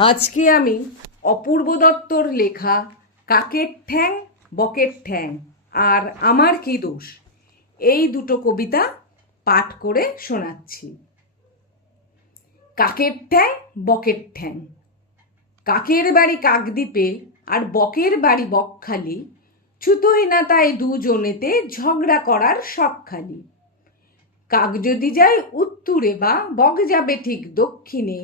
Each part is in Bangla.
আজকে আমি অপূর্ব দত্তর লেখা কাকের ঠ্যাং বকের ঠ্যাং আর আমার কি দোষ এই দুটো কবিতা পাঠ করে শোনাচ্ছি। কাকের ঠ্যাং বকের ঠ্যাং। কাকের বাড়ি কাকদ্বীপে আর বকের বাড়ি বকখালি, ছুতোই না তাই দুজনেতে ঝগড়া করার শখ খালি। কাক যদি যায় উত্তরে বা বক যাবে ঠিক দক্ষিণে,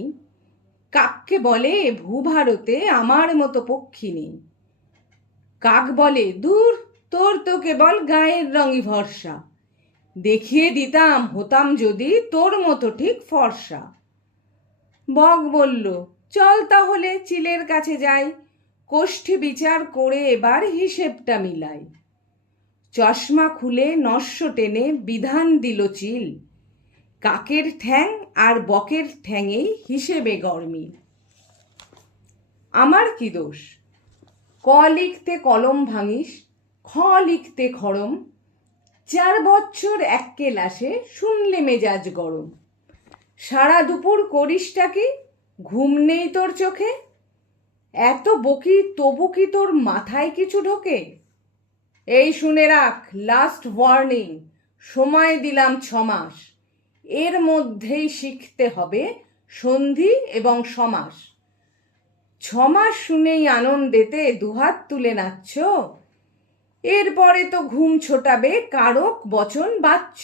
কাককে বলে ভূভারতে আমার মতো পক্ষী নেই। কাক বলে দূর, তোর তো কেবল গায়ের রঙই ভরসা, দেখিয়ে দিতাম হতাম যদি তোর মতো ঠিক ফর্সা। বক বলল চল তাহলে চিলের কাছে যাই, কোষ্ঠী বিচার করে এবার হিসেবটা মিলাই। চশমা খুলে নস্য টেনে বিধান দিল চিল, কাকের ঠ্যাং আর বকের ঠ্যাঙেই হিসেবে গরমিল। আমার কি দোষ? ক লিখতে কলম ভাঙিস, খ লিখতে খড়ম, 4 বছর এক কেলাসে শুনলে মেজাজ গরম। সারা দুপুর করিসটা কি, ঘুম নেই তোর চোখে? এত বকি তবু কি তোর মাথায় কিছু ঢোকে? এই শুনে রাখ, লাস্ট ওয়ার্নিং, সময় দিলাম 6 মাস, এর মধ্যেই শিখতে হবে সন্ধি এবং সমাস। 6 মাস শুনেই আনন্দেতে দুহাত তুলে নাচছ, এরপরে তো ঘুম ছোটাবে কারক বচন বাচ্চ।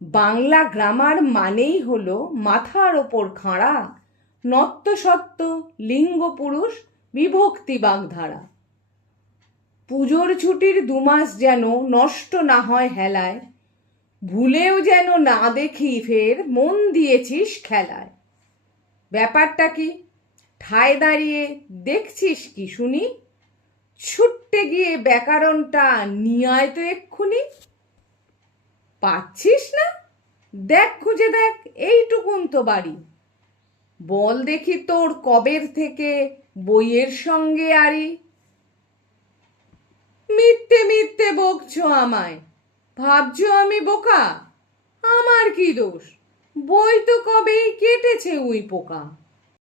বাংলা গ্রামার মানেই হলো মাথার ওপর খাঁড়া, নত্য সত্য লিঙ্গ পুরুষ বিভক্তি বাগধারা। পুজোর ছুটির 2 মাস যেন নষ্ট না হয় হেলায়, ভুলেও যেন না দেখি ফের মন দিয়েছিস খেলায়। ব্যাপারটা কি ঠায় দাঁড়িয়ে দেখছিস কি শুনি? ছুটতে গিয়ে ব্যাকরণটা নিয়ে আয় তো এক্ষুনি। পাচ্ছিস না? দেখ খুঁজে দেখ, এইটুকুন তো বাড়ি। বল দেখি তোর কবের থেকে বইয়ের সঙ্গে আরি। মিথ্যে মিথ্যে বকছো আমায়, ভাবছো আমি বোকা? আমার কি দোষ? বই তো কবেই কেটেছে উই পোকা।